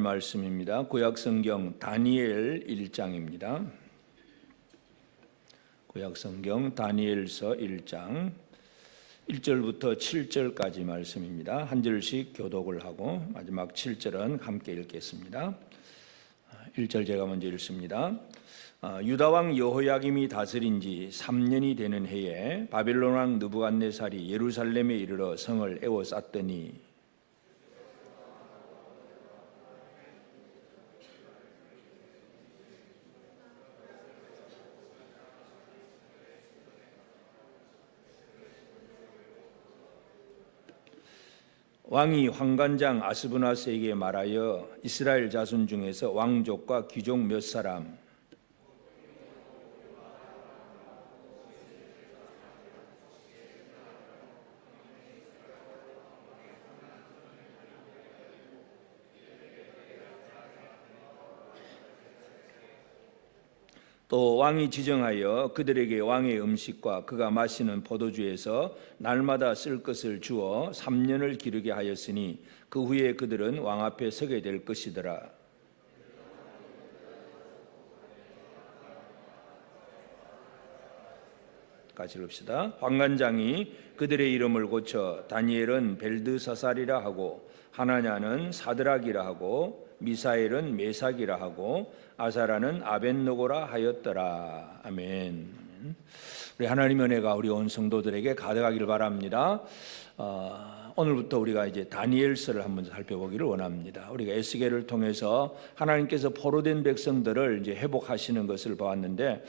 말씀입니다. 구약성경 다니엘 1장입니다. 구약성경 다니엘서 1장 1절부터 7절까지 말씀입니다. 한 절씩 교독을 하고 마지막 7절은 함께 읽겠습니다. 1절 제가 먼저 읽습니다. 유다왕 여호야김이 다스린 지 3년이 되는 해에 바벨론 왕 느부갓네살이 예루살렘에 이르러 성을 에워쌌더니 왕이 환관장 아스브나스에게 말하여 이스라엘 자손 중에서 왕족과 귀족 몇 사람 또 왕이 지정하여 그들에게 왕의 음식과 그가 마시는 포도주에서 날마다 쓸 것을 주어 3년을 기르게 하였으니 그 후에 그들은 왕 앞에 서게 될 것이더라. 같이 읽읍시다. 환관장이 그들의 이름을 고쳐 다니엘은 벨드사살이라 하고 하나냐는 사드락이라 하고 미사엘은 메삭이라 하고 아사라는 아벳느고라 하였더라. 아멘. 우리 하나님의 은혜가 우리 온 성도들에게 가득하기를 바랍니다. 오늘부터 우리가 이제 다니엘서를 한번 살펴보기를 원합니다. 우리가 에스겔을 통해서 하나님께서 포로된 백성들을 이제 회복하시는 것을 보았는데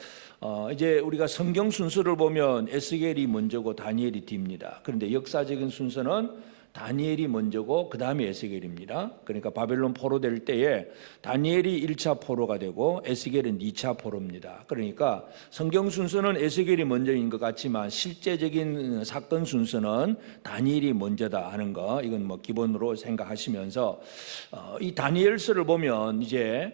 이제 우리가 성경 순서를 보면 에스겔이 먼저고 다니엘이 뒤입니다. 그런데 역사적인 순서는 다니엘이 먼저고 그 다음에 에스겔입니다. 그러니까 바벨론 포로될 때에 다니엘이 1차 포로가 되고 에스겔은 2차 포로입니다. 그러니까 성경 순서는 에스겔이 먼저인 것 같지만 실제적인 사건 순서는 다니엘이 먼저다 하는 거, 이건 뭐 기본으로 생각하시면서 이 다니엘서를 보면 이제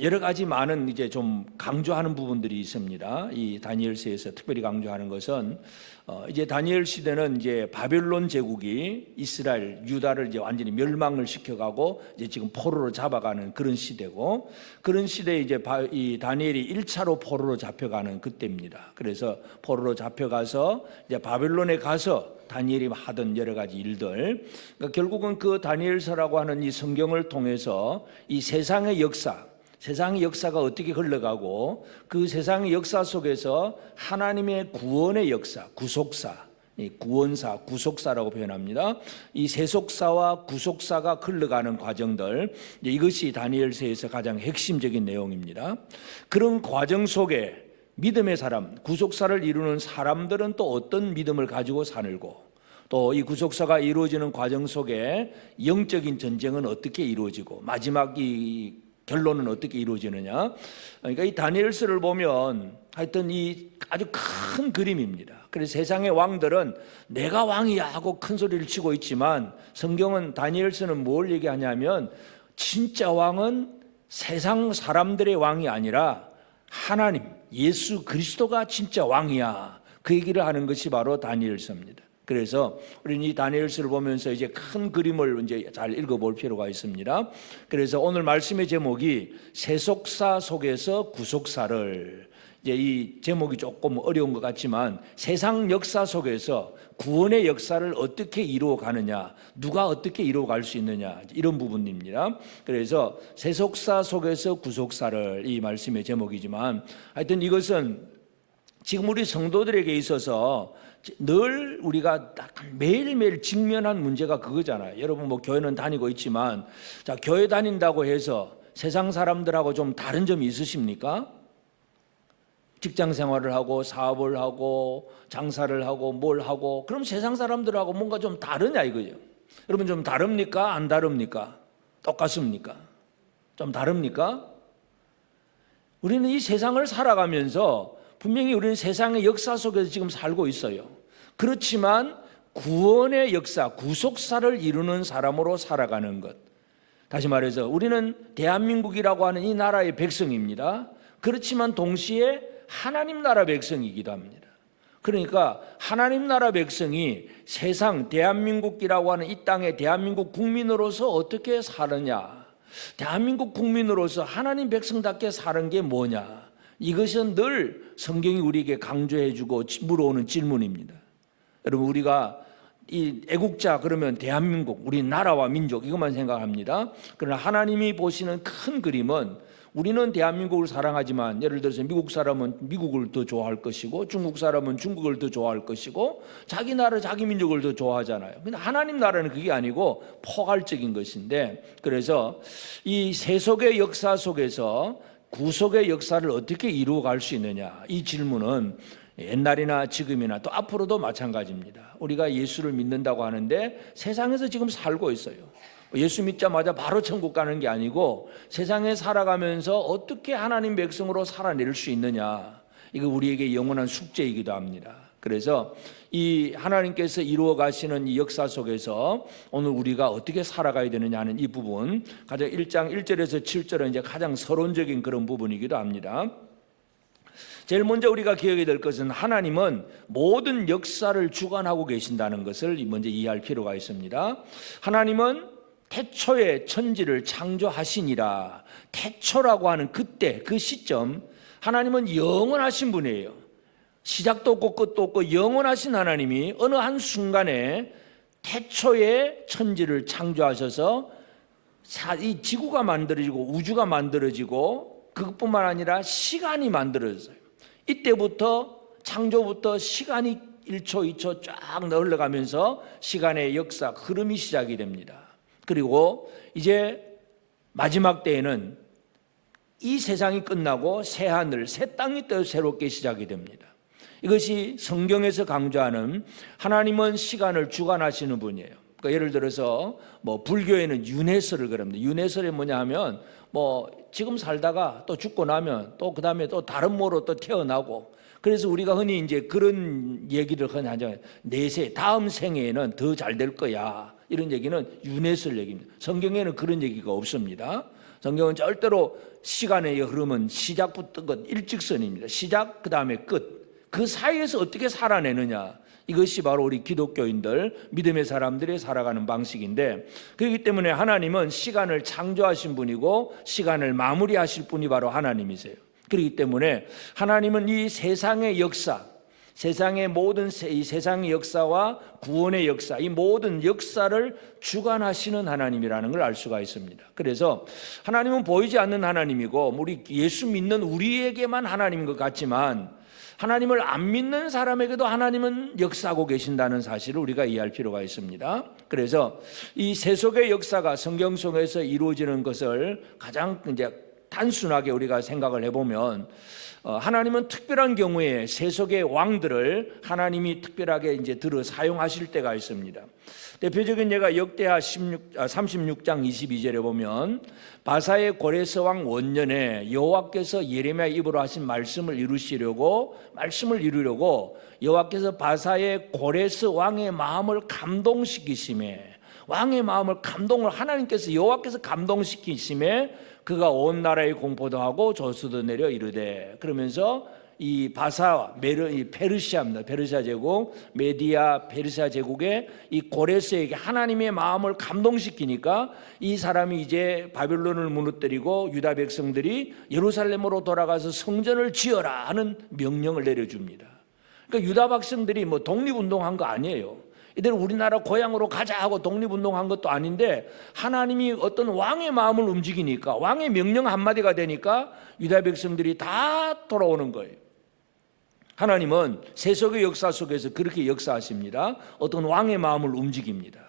여러 가지 많은 이제 좀 강조하는 부분들이 있습니다. 이 다니엘서에서 특별히 강조하는 것은 이제 다니엘 시대는 이제 바벨론 제국이 이스라엘, 유다를 이제 완전히 멸망을 시켜가고 이제 지금 포로로 잡아가는 그런 시대고, 그런 시대에 이제 이 다니엘이 1차로 포로로 잡혀가는 그때입니다. 그래서 포로로 잡혀가서 이제 바벨론에 가서 다니엘이 하던 여러 가지 일들, 그러니까 결국은 그 다니엘서라고 하는 이 성경을 통해서 이 세상의 역사가 어떻게 흘러가고 그 세상의 역사 속에서 하나님의 구원의 역사, 구속사, 구원사, 구속사라고 표현합니다. 이 세속사와 구속사가 흘러가는 과정들, 이것이 다니엘서에서 가장 핵심적인 내용입니다. 그런 과정 속에 믿음의 사람, 구속사를 이루는 사람들은 또 어떤 믿음을 가지고 살고, 또 이 구속사가 이루어지는 과정 속에 영적인 전쟁은 어떻게 이루어지고 마지막 이 결론은 어떻게 이루어지느냐. 그러니까 이 다니엘서를 보면 하여튼 이 아주 큰 그림입니다. 그래서 세상의 왕들은 내가 왕이야 하고 큰 소리를 치고 있지만 성경은 다니엘서는 뭘 얘기하냐면 진짜 왕은 세상 사람들의 왕이 아니라 하나님, 예수 그리스도가 진짜 왕이야. 그 얘기를 하는 것이 바로 다니엘서입니다. 그래서 우리는 이 다니엘서를 보면서 이제 큰 그림을 이제 잘 읽어볼 필요가 있습니다. 그래서 오늘 말씀의 제목이 세속사 속에서 구속사를, 이제 이 제목이 조금 어려운 것 같지만 세상 역사 속에서 구원의 역사를 어떻게 이루어가느냐, 누가 어떻게 이루어갈 수 있느냐, 이런 부분입니다. 그래서 세속사 속에서 구속사를, 이 말씀의 제목이지만 하여튼 이것은 지금 우리 성도들에게 있어서 늘 우리가 매일매일 직면한 문제가 그거잖아요. 여러분 뭐 교회는 다니고 있지만, 자, 교회 다닌다고 해서 세상 사람들하고 좀 다른 점이 있으십니까? 직장 생활을 하고 사업을 하고 장사를 하고 뭘 하고, 그럼 세상 사람들하고 뭔가 좀 다르냐 이거죠. 여러분 좀 다릅니까? 안 다릅니까? 똑같습니까? 좀 다릅니까? 우리는 이 세상을 살아가면서 분명히 우리는 세상의 역사 속에서 지금 살고 있어요. 그렇지만 구원의 역사, 구속사를 이루는 사람으로 살아가는 것. 다시 말해서 우리는 대한민국이라고 하는 이 나라의 백성입니다. 그렇지만 동시에 하나님 나라 백성이기도 합니다. 그러니까 하나님 나라 백성이 세상 대한민국이라고 하는 이 땅의 대한민국 국민으로서 어떻게 사느냐, 대한민국 국민으로서 하나님 백성답게 사는 게 뭐냐? 이것은 늘 성경이 우리에게 강조해주고 물어오는 질문입니다. 여러분, 우리가 이 애국자 그러면 대한민국, 우리 나라와 민족 이것만 생각합니다. 그러나 하나님이 보시는 큰 그림은 우리는 대한민국을 사랑하지만 예를 들어서 미국 사람은 미국을 더 좋아할 것이고 중국 사람은 중국을 더 좋아할 것이고 자기 나라 자기 민족을 더 좋아하잖아요. 근데 하나님 나라는 그게 아니고 포괄적인 것인데, 그래서 이 세속의 역사 속에서 구속의 역사를 어떻게 이루어갈 수 있느냐, 이 질문은 옛날이나 지금이나 또 앞으로도 마찬가지입니다. 우리가 예수를 믿는다고 하는데 세상에서 지금 살고 있어요. 예수 믿자마자 바로 천국 가는 게 아니고 세상에 살아가면서 어떻게 하나님 백성으로 살아낼 수 있느냐, 이거 우리에게 영원한 숙제이기도 합니다. 그래서 이 하나님께서 이루어 가시는 이 역사 속에서 오늘 우리가 어떻게 살아가야 되느냐 하는 이 부분, 가장 1장 1절에서 7절은 이제 가장 서론적인 그런 부분이기도 합니다. 제일 먼저 우리가 기억해야 될 것은 하나님은 모든 역사를 주관하고 계신다는 것을 먼저 이해할 필요가 있습니다. 하나님은 태초에 천지를 창조하시니라. 태초라고 하는 그때 그 시점, 하나님은 영원하신 분이에요. 시작도 없고 끝도 없고 영원하신 하나님이 어느 한 순간에 태초에 천지를 창조하셔서 이 지구가 만들어지고 우주가 만들어지고 그것뿐만 아니라 시간이 만들어졌어요. 이때부터 창조부터 시간이 1초 2초 쫙 흘러가면서 시간의 역사 흐름이 시작이 됩니다. 그리고 이제 마지막 때에는 이 세상이 끝나고 새 하늘 새 땅이 또 새롭게 시작이 됩니다. 이것이 성경에서 강조하는 하나님은 시간을 주관하시는 분이에요. 그러니까 예를 들어서 불교에는 윤회설을 그럽니다. 윤회설이 뭐냐 하면 지금 살다가 또 죽고 나면 또 그 다음에 또 다른 모로 또 태어나고, 그래서 우리가 흔히 이제 그런 얘기를 흔히 하잖아요. 내세 다음 생에는 더 잘 될 거야. 이런 얘기는 윤회설 얘기입니다. 성경에는 그런 얘기가 없습니다. 성경은 절대로 시간의 흐름은 시작부터 끝 일직선입니다. 시작 그 다음에 끝, 그 사이에서 어떻게 살아내느냐, 이것이 바로 우리 기독교인들 믿음의 사람들이 살아가는 방식인데, 그렇기 때문에 하나님은 시간을 창조하신 분이고 시간을 마무리하실 분이 바로 하나님이세요. 그렇기 때문에 하나님은 이 세상의 역사, 세상의 모든 이 세상의 역사와 구원의 역사, 이 모든 역사를 주관하시는 하나님이라는 걸 알 수가 있습니다. 그래서 하나님은 보이지 않는 하나님이고 우리 예수 믿는 우리에게만 하나님인 것 같지만 하나님을 안 믿는 사람에게도 하나님은 역사하고 계신다는 사실을 우리가 이해할 필요가 있습니다. 그래서 이 세속의 역사가 성경 속에서 이루어지는 것을 가장 이제 단순하게 우리가 생각을 해보면, 하나님은 특별한 경우에 세속의 왕들을 하나님이 특별하게 이제 들어 사용하실 때가 있습니다. 대표적인 예가 역대하 36장 22절에 보면 바사의 고레스 왕 원년에 여호와께서 예레미야 입으로 하신 말씀을 이루려고 여호와께서 바사의 고레스 왕의 마음을 감동시키심에, 왕의 마음을 하나님께서 여호와께서 감동시키심에 그가 온 나라에 공포도 하고 조수도 내려 이르되, 그러면서 이 바사 페르시아입니다. 페르시아 제국, 메디아 페르시아 제국의 이 고레스에게 하나님의 마음을 감동시키니까 이 사람이 이제 바빌론을 무너뜨리고 유다 백성들이 예루살렘으로 돌아가서 성전을 지어라 하는 명령을 내려줍니다. 그러니까 유다 백성들이 독립운동한 거 아니에요. 이들 우리나라 고향으로 가자 하고 독립운동한 것도 아닌데 하나님이 어떤 왕의 마음을 움직이니까, 왕의 명령 한마디가 되니까 유다 백성들이 다 돌아오는 거예요. 하나님은 세속의 역사 속에서 그렇게 역사하십니다. 어떤 왕의 마음을 움직입니다.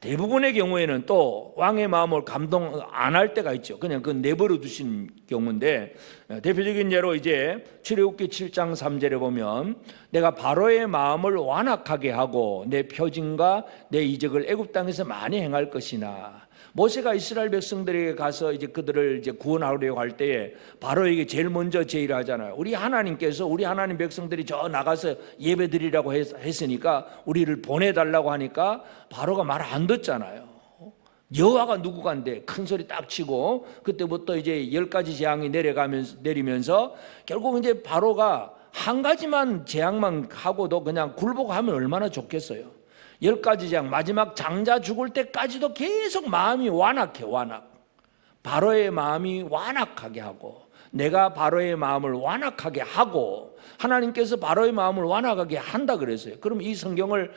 대부분의 경우에는 또 왕의 마음을 감동 안 할 때가 있죠. 그냥 그 내버려 두신 경우인데, 대표적인 예로 이제 출애굽기 7장 3절에 보면 내가 바로의 마음을 완악하게 하고 내 표징과 내 이적을 애굽 땅에서 많이 행할 것이나, 모세가 이스라엘 백성들에게 가서 이제 그들을 이제 구원하려고 할 때에 바로에게 제일 먼저 제의를 하잖아요. 우리 하나님께서 우리 하나님 백성들이 저 나가서 예배드리라고 했으니까 우리를 보내달라고 하니까 바로가 말 안 듣잖아요. 여호와가 누구간데 큰 소리 딱 치고, 그때부터 이제 10가지 재앙이 내리면서 결국 이제 바로가 한 가지만 재앙만 하고도 그냥 굴복하면 얼마나 좋겠어요. 10가지 재앙, 마지막 장자 죽을 때까지도 계속 마음이 완악. 바로의 마음이 완악하게 하고, 내가 바로의 마음을 완악하게 하고, 하나님께서 바로의 마음을 완악하게 한다 그랬어요. 그럼 이 성경을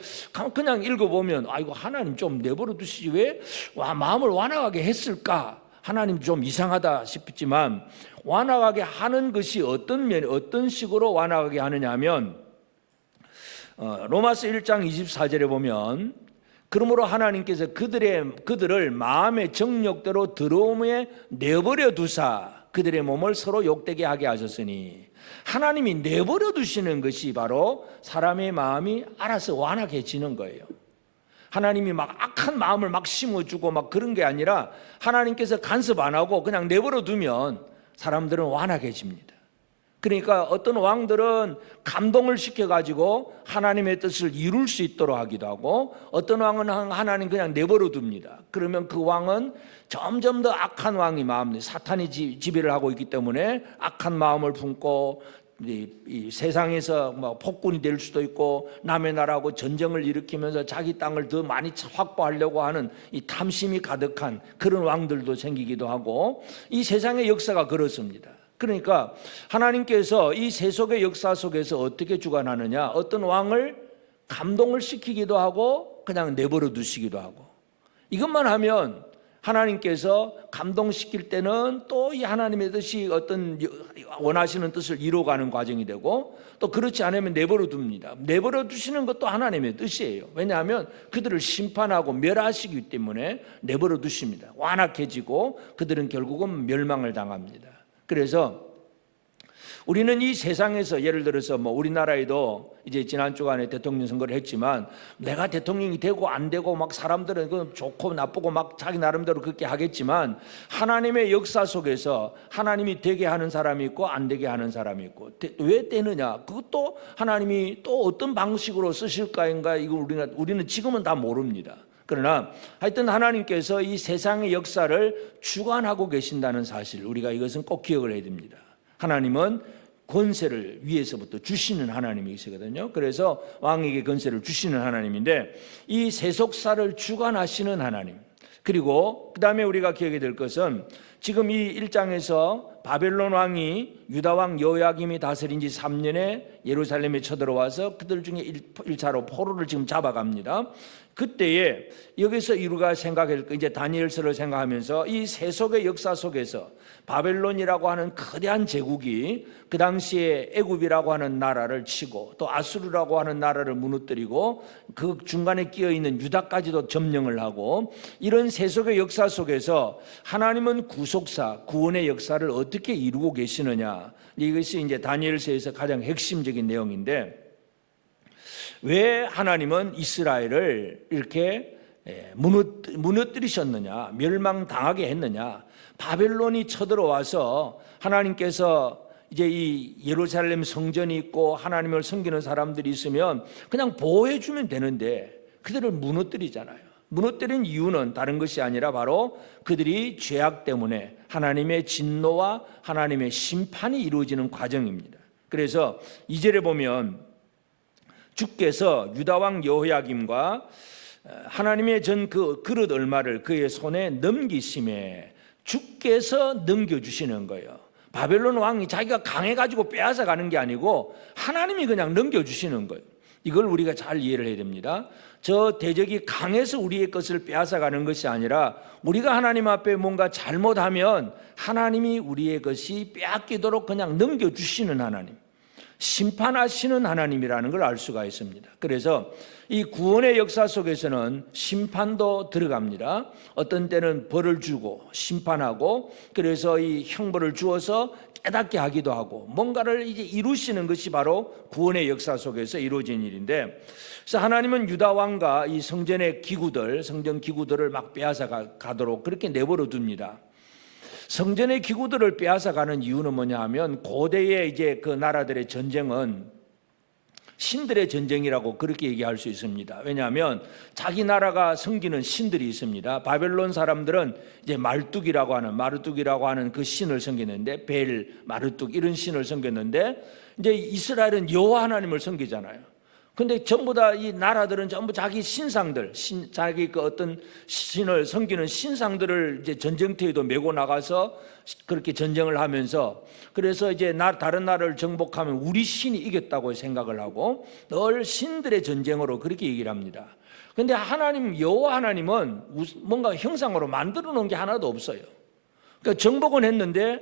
그냥 읽어보면 아이고 하나님 좀 내버려 두시지 왜 마음을 완악하게 했을까? 하나님 좀 이상하다 싶지만, 완악하게 하는 것이 어떤 식으로 완악하게 하느냐 하면 로마서 1장 24절에 보면, 그러므로 하나님께서 그들을 마음의 정욕대로 더러움에 내버려 두사 그들의 몸을 서로 욕되게 하게 하셨으니, 하나님이 내버려 두시는 것이 바로 사람의 마음이 알아서 완악해지는 거예요. 하나님이 막 악한 마음을 막 심어주고 막 그런 게 아니라, 하나님께서 간섭 안 하고 그냥 내버려 두면 사람들은 완악해집니다. 그러니까 어떤 왕들은 감동을 시켜가지고 하나님의 뜻을 이룰 수 있도록 하기도 하고, 어떤 왕은 하나님 그냥 내버려 둡니다. 그러면 그 왕은 점점 더 악한 왕이 사탄이 지배를 하고 있기 때문에 악한 마음을 품고 이 세상에서 뭐 폭군이 될 수도 있고, 남의 나라하고 전쟁을 일으키면서 자기 땅을 더 많이 확보하려고 하는 이 탐심이 가득한 그런 왕들도 생기기도 하고, 이 세상의 역사가 그렇습니다. 그러니까 하나님께서 이 세속의 역사 속에서 어떻게 주관하느냐, 어떤 왕을 감동을 시키기도 하고 그냥 내버려 두시기도 하고, 이것만 하면 하나님께서 감동시킬 때는 또 이 하나님의 뜻이 어떤 원하시는 뜻을 이루어가는 과정이 되고, 또 그렇지 않으면 내버려 둡니다. 내버려 두시는 것도 하나님의 뜻이에요. 왜냐하면 그들을 심판하고 멸하시기 때문에 내버려 두십니다. 완악해지고 그들은 결국은 멸망을 당합니다. 그래서 우리는 이 세상에서 예를 들어서 우리나라에도 이제 지난 주간에 대통령 선거를 했지만, 내가 대통령이 되고 안 되고 막 사람들은 그 좋고 나쁘고 막 자기 나름대로 그렇게 하겠지만, 하나님의 역사 속에서 하나님이 되게 하는 사람이 있고 안 되게 하는 사람이 있고, 왜 되느냐, 그것도 하나님이 또 어떤 방식으로 쓰실까인가, 이거 우리는 지금은 다 모릅니다. 그러나 하여튼 하나님께서 이 세상의 역사를 주관하고 계신다는 사실, 우리가 이것은 꼭 기억을 해야 됩니다. 하나님은 권세를 위에서부터 주시는 하나님이시거든요. 그래서 왕에게 권세를 주시는 하나님인데, 이 세속사를 주관하시는 하나님, 그리고 그 다음에 우리가 기억해야 될 것은, 지금 이 1장에서 바벨론 왕이 유다 왕 여호야김이 다스린 지 3년에 예루살렘에 쳐들어와서 그들 중에 1차로 포로를 지금 잡아갑니다. 그때에 여기서 우리가 생각할 거, 이제 다니엘서를 생각하면서 이 세속의 역사 속에서 바벨론이라고 하는 거대한 제국이 그 당시에 애굽이라고 하는 나라를 치고, 또 아수르라고 하는 나라를 무너뜨리고, 그 중간에 끼어 있는 유다까지도 점령을 하고, 이런 세속의 역사 속에서 하나님은 구속사, 구원의 역사를 어떻게 이루고 계시느냐, 이것이 이제 다니엘서에서 가장 핵심적인 내용인데, 왜 하나님은 이스라엘을 이렇게 무너뜨리셨느냐, 멸망당하게 했느냐. 바벨론이 쳐들어와서 하나님께서 이제 이 예루살렘 성전이 있고 하나님을 섬기는 사람들이 있으면 그냥 보호해 주면 되는데, 그들을 무너뜨리잖아요. 무너뜨린 이유는 다른 것이 아니라 바로 그들이 죄악 때문에 하나님의 진노와 하나님의 심판이 이루어지는 과정입니다. 그래서 2절에 보면 주께서 유다 왕 여호야김과 하나님의 전 그 그릇 얼마를 그의 손에 넘기심에, 주께서 넘겨주시는 거예요. 바벨론 왕이 자기가 강해가지고 빼앗아 가는 게 아니고 하나님이 그냥 넘겨주시는 거예요. 이걸 우리가 잘 이해를 해야 됩니다. 저 대적이 강해서 우리의 것을 빼앗아 가는 것이 아니라, 우리가 하나님 앞에 뭔가 잘못하면 하나님이 우리의 것이 빼앗기도록 그냥 넘겨주시는 하나님, 심판하시는 하나님이라는 걸 알 수가 있습니다. 그래서 이 구원의 역사 속에서는 심판도 들어갑니다. 어떤 때는 벌을 주고 심판하고, 그래서 이 형벌을 주어서 깨닫게 하기도 하고, 뭔가를 이제 이루시는 것이 바로 구원의 역사 속에서 이루어진 일인데, 그래서 하나님은 유다 왕과 이 성전의 기구들, 성전 기구들을 막 빼앗아 가도록 그렇게 내버려 둡니다. 성전의 기구들을 빼앗아 가는 이유는 뭐냐 하면, 고대의 이제 그 나라들의 전쟁은 신들의 전쟁이라고 그렇게 얘기할 수 있습니다. 왜냐하면 자기 나라가 섬기는 신들이 있습니다. 바벨론 사람들은 이제 마르뚝이라고 하는 그 신을 섬기는데, 벨, 마르뚝 이런 신을 섬겼는데, 이제 이스라엘은 여호와 하나님을 섬기잖아요. 근데 전부 다 이 나라들은 전부 자기 신상들, 자기 그 어떤 신을 섬기는 신상들을 이제 전쟁터에도 메고 나가서 그렇게 전쟁을 하면서, 그래서 이제 다른 나라를 정복하면 우리 신이 이겼다고 생각을 하고 늘 신들의 전쟁으로 그렇게 얘기를 합니다. 근데 하나님, 여호와 하나님은 뭔가 형상으로 만들어 놓은 게 하나도 없어요. 그러니까 정복은 했는데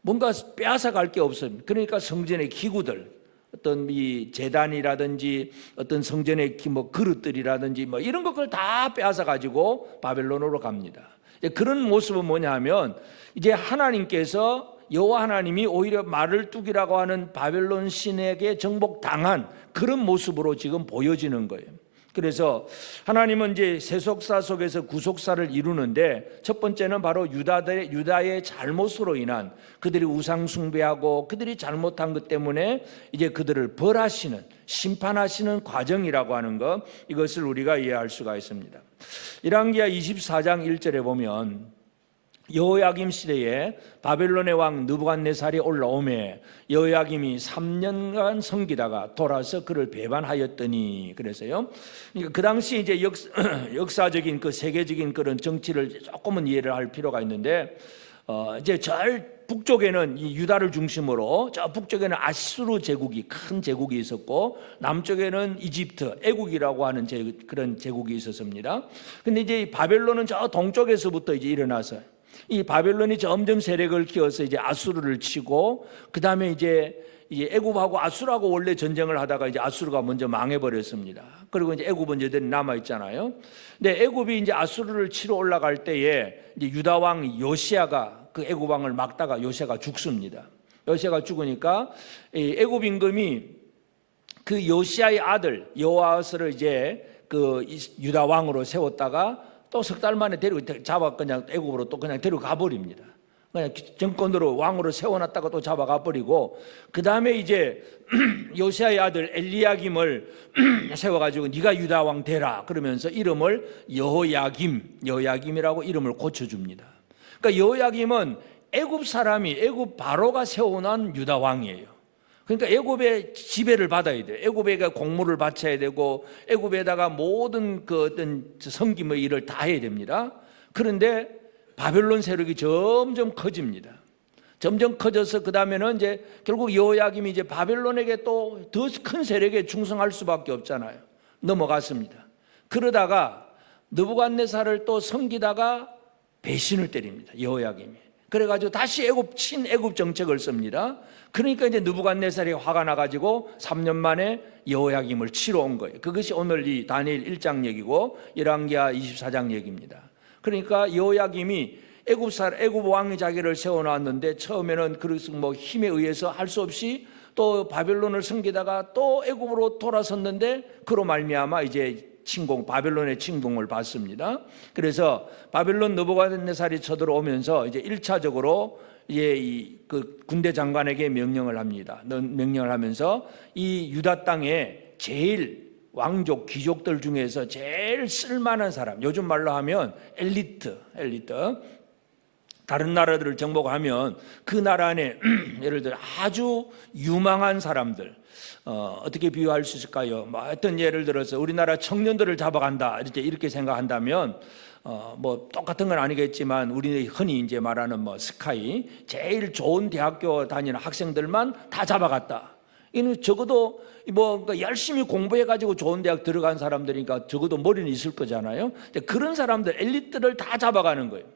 뭔가 빼앗아 갈 게 없어요. 그러니까 성전의 기구들, 어떤 이 제단이라든지 어떤 성전의 뭐 그릇들이라든지 뭐 이런 것을 다 빼앗아 가지고 바벨론으로 갑니다. 그런 모습은 뭐냐 하면, 이제 하나님께서, 여호와 하나님이 오히려 말을 뚝이라고 하는 바벨론 신에게 정복당한 그런 모습으로 지금 보여지는 거예요. 그래서 하나님은 이제 세속사 속에서 구속사를 이루는데, 첫 번째는 바로 유다의 잘못으로 인한, 그들이 우상 숭배하고 그들이 잘못한 것 때문에 이제 그들을 벌하시는, 심판하시는 과정이라고 하는 것, 이것을 우리가 이해할 수가 있습니다. 열왕기하 24장 1절에 보면, 여호야김 시대에 바벨론의 왕 느부갓네살이 올라오매 여호야김이 3년간 섬기다가 돌아서 그를 배반하였더니, 그래서요. 그러니까 그 당시 이제 역사적인 그 세계적인 그런 정치를 조금은 이해를 할 필요가 있는데, 이제 북쪽에는 이 유다를 중심으로, 저 북쪽에는 아수르 제국이, 큰 제국이 있었고, 남쪽에는 이집트, 애국이라고 하는 그런 제국이 있었습니다. 근데 이제 바벨론은 저 동쪽에서부터 이제 일어나서, 이 바벨론이 점점 세력을 키워서 이제 아수르를 치고, 그 다음에 이제 애굽하고 아수르하고 원래 전쟁을 하다가 이제 아수르가 먼저 망해버렸습니다. 그리고 이제 애굽은 여전히 남아 있잖아요. 근데 애굽이 이제 아수르를 치러 올라갈 때에 이제 유다 왕 요시야가 그 애굽 왕을 막다가 요시야가 죽습니다. 요시야가 죽으니까 애굽 임금이 그 요시야의 아들 여호아스를 이제 그 유다 왕으로 세웠다가 또 석 달 만에 그냥 애굽으로 또 그냥 데려가 버립니다. 그냥 정권으로 왕으로 세워놨다가 또 잡아가 버리고, 그 다음에 이제 요시야의 아들 엘리야김을 세워가지고 네가 유다 왕 되라 그러면서 이름을 여호야김이라고 이름을 고쳐줍니다. 그러니까 여호야김은 애굽 사람이, 애굽 바로가 세워놓은 유다 왕이에요. 그러니까 애굽의 지배를 받아야 돼요. 애굽에게 공물을 바쳐야 되고, 애굽에다가 모든 그 어떤 섬김의 일을 다 해야 됩니다. 그런데 바벨론 세력이 점점 커집니다. 점점 커져서 그 다음에는 이제 결국 여호야김이 이제 바벨론에게 또 더 큰 세력에 충성할 수밖에 없잖아요. 넘어갔습니다. 그러다가 느부갓네살을 또 섬기다가 배신을 때립니다. 여호야김이. 그래가지고 다시 친애굽 정책을 씁니다. 그러니까 이제 느부갓네살이 화가 나가지고 3년 만에 여호야김을 치러 온 거예요. 그것이 오늘 이 다니엘 1장 얘기고 열왕기하 24장 얘기입니다. 그러니까 여호야김이 애굽 왕이 자기를 세워놨는데, 처음에는 그래서 뭐 힘에 의해서 할 수 없이 또 바벨론을 섬기다가 또 애굽으로 돌아섰는데, 그로 말미암아 이제 바벨론의 침공을 받습니다. 그래서 바벨론 느부갓네살이 쳐들어오면서 이제 1차적으로 그 군대 장관에게 명령을 합니다. 명령을 하면서 이 유다 땅에 제일 왕족, 귀족들 중에서 제일 쓸만한 사람, 요즘 말로 하면 엘리트, 다른 나라들을 정복하면 그 나라 안에 예를 들어 아주 유망한 사람들, 어떻게 비유할 수 있을까요? 뭐 하여튼 예를 들어서 우리나라 청년들을 잡아간다 이렇게 생각한다면, 뭐 똑같은 건 아니겠지만 우리 흔히 이제 말하는 뭐 스카이, 제일 좋은 대학교 다니는 학생들만 다 잡아갔다. 이는 적어도 뭐 열심히 공부해가지고 좋은 대학 들어간 사람들이니까 적어도 머리는 있을 거잖아요. 그런 사람들, 엘리트를 다 잡아가는 거예요.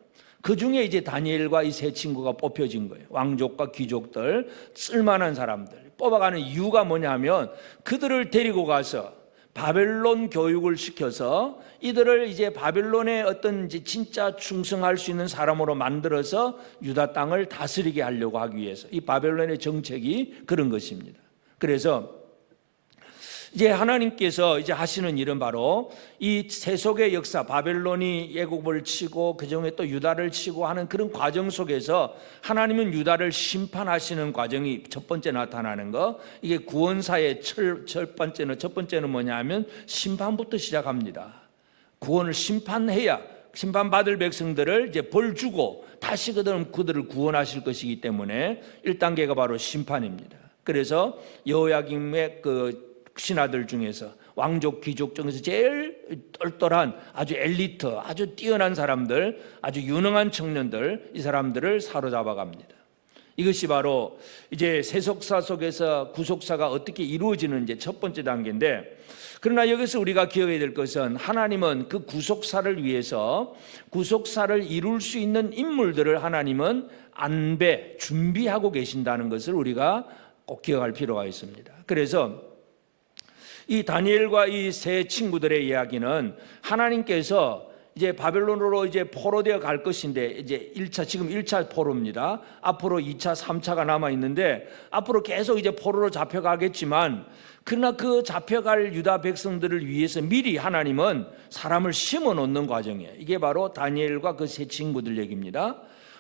그 중에 이제 다니엘과 이 세 친구가 뽑혀진 거예요. 왕족과 귀족들, 쓸만한 사람들 뽑아가는 이유가 뭐냐면, 그들을 데리고 가서 바벨론 교육을 시켜서 이들을 이제 바벨론의 어떤 진짜 충성할 수 있는 사람으로 만들어서 유다 땅을 다스리게 하려고 하기 위해서, 이 바벨론의 정책이 그런 것입니다. 그래서 이제 하나님께서 이제 하시는 일은 바로 이 세속의 역사, 바벨론이 애국을 치고 그 중에 또 유다를 치고 하는 그런 과정 속에서 하나님은 유다를 심판하시는 과정이 첫 번째 나타나는 거. 이게 구원사의 첫 번째는 뭐냐면 심판부터 시작합니다. 구원을 심판해야, 심판받을 백성들을 이제 벌 주고 다시 그들을 구원하실 것이기 때문에 1단계가 바로 심판입니다. 그래서 여호야김의 그 신하들 중에서 왕족 귀족 중에서 제일 똘똘한 아주 엘리트, 아주 뛰어난 사람들, 아주 유능한 청년들, 이 사람들을 사로잡아 갑니다. 이것이 바로 이제 세속사 속에서 구속사가 어떻게 이루어지는 이제 첫 번째 단계인데, 그러나 여기서 우리가 기억해야 될 것은 하나님은 그 구속사를 위해서 구속사를 이룰 수 있는 인물들을 하나님은 안배, 준비하고 계신다는 것을 우리가 꼭 기억할 필요가 있습니다. 그래서 이 다니엘과 이 세 친구들의 이야기는 하나님께서 이제 바벨론으로 이제 포로되어 갈 것인데, 이제 1차, 지금 1차 포로입니다. 앞으로 2차, 3차가 남아 있는데 앞으로 계속 이제 포로로 잡혀가겠지만, 그러나 그 잡혀갈 유다 백성들을 위해서 미리 하나님은 사람을 심어 놓는 과정이에요. 이게 바로 다니엘과 그 세 친구들 얘기입니다.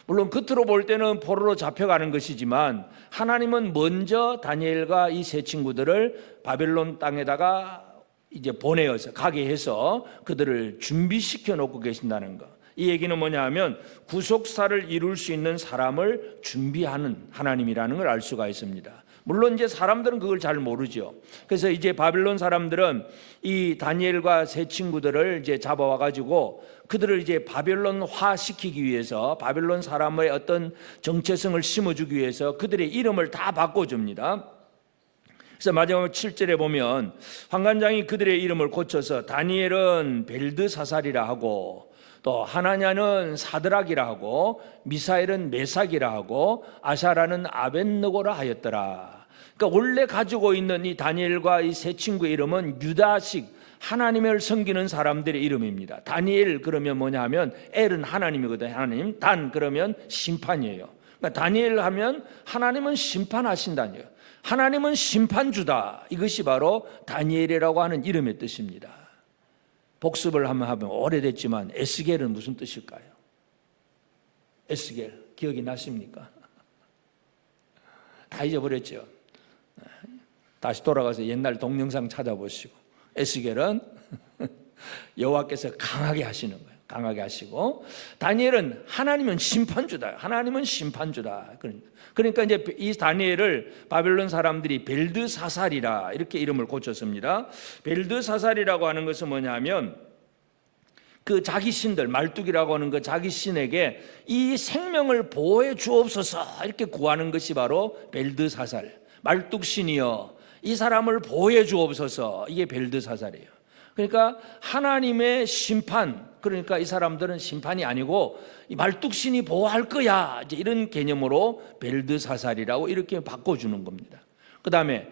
물론 겉으로 볼 때는 포로로 잡혀가는 것이지만 하나님은 먼저 다니엘과 이 세 친구들을 바벨론 땅에다가 이제 보내어서 가게 해서 그들을 준비시켜 놓고 계신다는 것. 이 얘기는 뭐냐 하면 구속사를 이룰 수 있는 사람을 준비하는 하나님이라는 걸 알 수가 있습니다. 물론 이제 사람들은 그걸 잘 모르죠. 그래서 이제 바벨론 사람들은 이 다니엘과 세 친구들을 이제 잡아와 가지고 그들을 이제 바벨론화 시키기 위해서, 바벨론 사람의 어떤 정체성을 심어주기 위해서 그들의 이름을 다 바꿔줍니다. 그래서 마지막 7절에 보면 환관장이 그들의 이름을 고쳐서 다니엘은 벨드사살이라 하고, 또 하나냐는 사드락이라 하고, 미사엘은 메삭이라 하고, 아사라는 아벳느고라 하였더라. 그러니까 원래 가지고 있는 이 다니엘과 이 세 친구의 이름은 유다식 하나님을 섬기는 사람들의 이름입니다. 다니엘 그러면 뭐냐 하면 엘은 하나님이거든요. 하나님. 단 그러면 심판이에요. 그러니까 다니엘 하면 하나님은 심판하신다니요. 하나님은 심판주다. 이것이 바로 다니엘이라고 하는 이름의 뜻입니다. 복습을 한번 하면 오래됐지만 에스겔은 무슨 뜻일까요? 에스겔 기억이 나십니까? 다 잊어버렸죠. 다시 돌아가서 옛날 동영상 찾아보시고, 에스겔은 여호와께서 강하게 하시는 거예요. 강하게 하시고, 다니엘은 하나님은 심판주다. 하나님은 심판주다. 그러니까 이제 이 다니엘을 바벨론 사람들이 벨드사살이라 이렇게 이름을 고쳤습니다. 벨드사살이라고 하는 것은 뭐냐면 그 자기 신들, 말뚝이라고 하는 그 자기 신에게 이 생명을 보호해 주옵소서 이렇게 구하는 것이 바로 벨드사살. 말뚝신이여 이 사람을 보호해 주옵소서, 이게 벨드사살이에요. 그러니까 하나님의 심판, 그러니까 이 사람들은 심판이 아니고 이 말뚝신이 보호할 거야, 이제 이런 개념으로 벨드사살이라고 이렇게 바꿔주는 겁니다. 그 다음에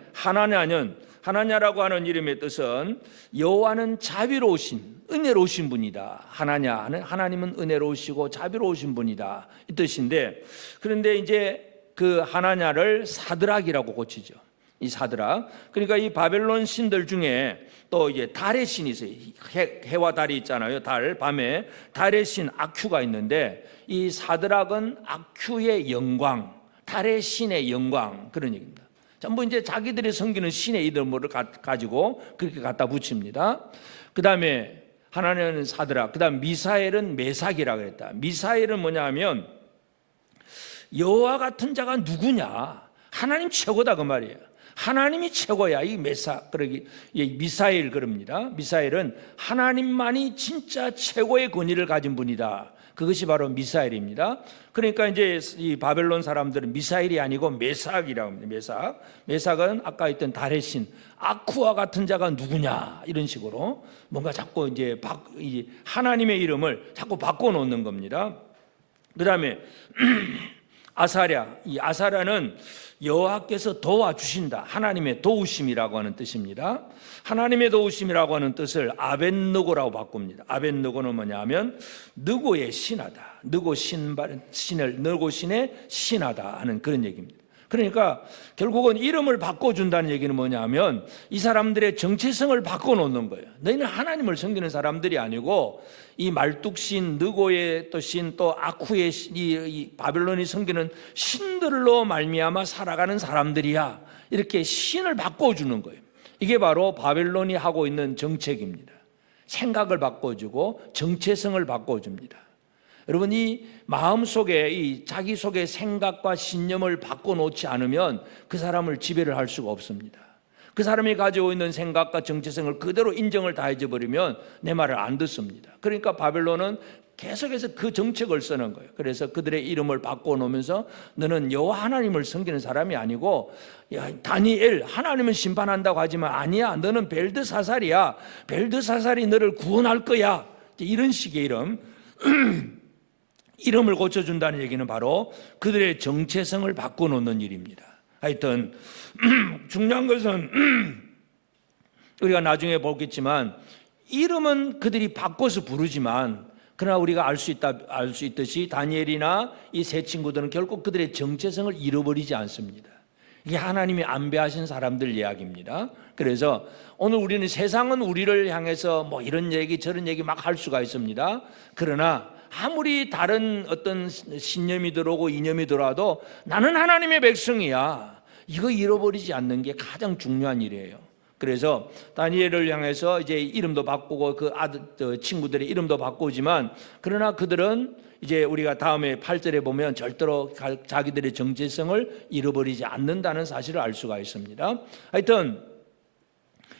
하나냐라고 하는 이름의 뜻은 여호와는 자비로우신 은혜로우신 분이다. 하나님은 은혜로우시고 자비로우신 분이다, 이 뜻인데, 그런데 이제 그 하나냐를 사드락이라고 고치죠. 이 사드락. 그러니까 이 바벨론 신들 중에 또 이제 달의 신이 있어요. 해와 달이 있잖아요. 달, 밤에 달의 신 아큐가 있는데, 이 사드락은 아큐의 영광, 달의 신의 영광, 그런 얘기입니다. 전부 이제 자기들이 섬기는 신의 이름을 가지고 그렇게 갖다 붙입니다. 그 다음에 하나는 사드락, 그 다음 미사엘은 메삭이라고 했다. 미사엘은 뭐냐면 여호와 같은 자가 누구냐, 하나님 최고다 그 말이에요. 하나님이 최고야. 이 메삭, 그러기 미사엘 그럽니다. 미사엘은 하나님만이 진짜 최고의 권위를 가진 분이다. 그것이 바로 미사엘입니다. 그러니까 이제 이 바벨론 사람들은 미사엘이 아니고 메삭이라고 합니다. 메삭은 아까 했던 달의 신 아쿠와 같은 자가 누구냐, 이런 식으로 뭔가 자꾸 이제 하나님의 이름을 자꾸 바꿔놓는 겁니다. 그 다음에 아사랴, 이 아사랴는 여호와께서 도와주신다, 하나님의 도우심이라고 하는 뜻입니다. 하나님의 도우심이라고 하는 뜻을 아벳느고라고 바꿉니다. 아벳느고는 뭐냐면 느고의 신하다, 느고 신의 신하다 하는 그런 얘기입니다. 그러니까 결국은 이름을 바꿔준다는 얘기는 뭐냐면 이 사람들의 정체성을 바꿔놓는 거예요. 너희는 하나님을 섬기는 사람들이 아니고 이 말뚝신, 느고의 또 신, 또 아쿠의 이 바벨론이 섬기는 신들로 말미암아 살아가는 사람들이야, 이렇게 신을 바꿔주는 거예요. 이게 바로 바벨론이 하고 있는 정책입니다. 생각을 바꿔주고 정체성을 바꿔줍니다. 여러분, 이 마음속에 이 자기 속의 생각과 신념을 바꿔놓지 않으면 그 사람을 지배를 할 수가 없습니다. 그 사람이 가지고 있는 생각과 정체성을 그대로 인정을 다 해줘버리면 내 말을 안 듣습니다. 그러니까 바벨론은 계속해서 그 정책을 쓰는 거예요. 그래서 그들의 이름을 바꿔놓으면서 너는 여호와 하나님을 섬기는 사람이 아니고, 야, 다니엘 하나님은 심판한다고 하지만 아니야, 너는 벨드사살이야. 벨드사살이 너를 구원할 거야. 이런 식의 이름을 고쳐준다는 얘기는 바로 그들의 정체성을 바꿔놓는 일입니다. 하여튼 중요한 것은 우리가 나중에 보겠지만 이름은 그들이 바꿔서 부르지만, 그러나 우리가 알 수 있듯이 다니엘이나 이 세 친구들은 결국 그들의 정체성을 잃어버리지 않습니다. 이게 하나님이 안배하신 사람들 이야기입니다. 그래서 오늘 우리는 세상은 우리를 향해서 뭐 이런 얘기 저런 얘기 막 할 수가 있습니다. 그러나 아무리 다른 어떤 신념이 들어오고 이념이 들어와도 나는 하나님의 백성이야, 이거 잃어버리지 않는 게 가장 중요한 일이에요. 그래서 다니엘을 향해서 이제 이름도 바꾸고 그 친구들의 이름도 바꾸지만, 그러나 그들은 이제 우리가 다음에 8절에 보면 절대로 자기들의 정체성을 잃어버리지 않는다는 사실을 알 수가 있습니다. 하여튼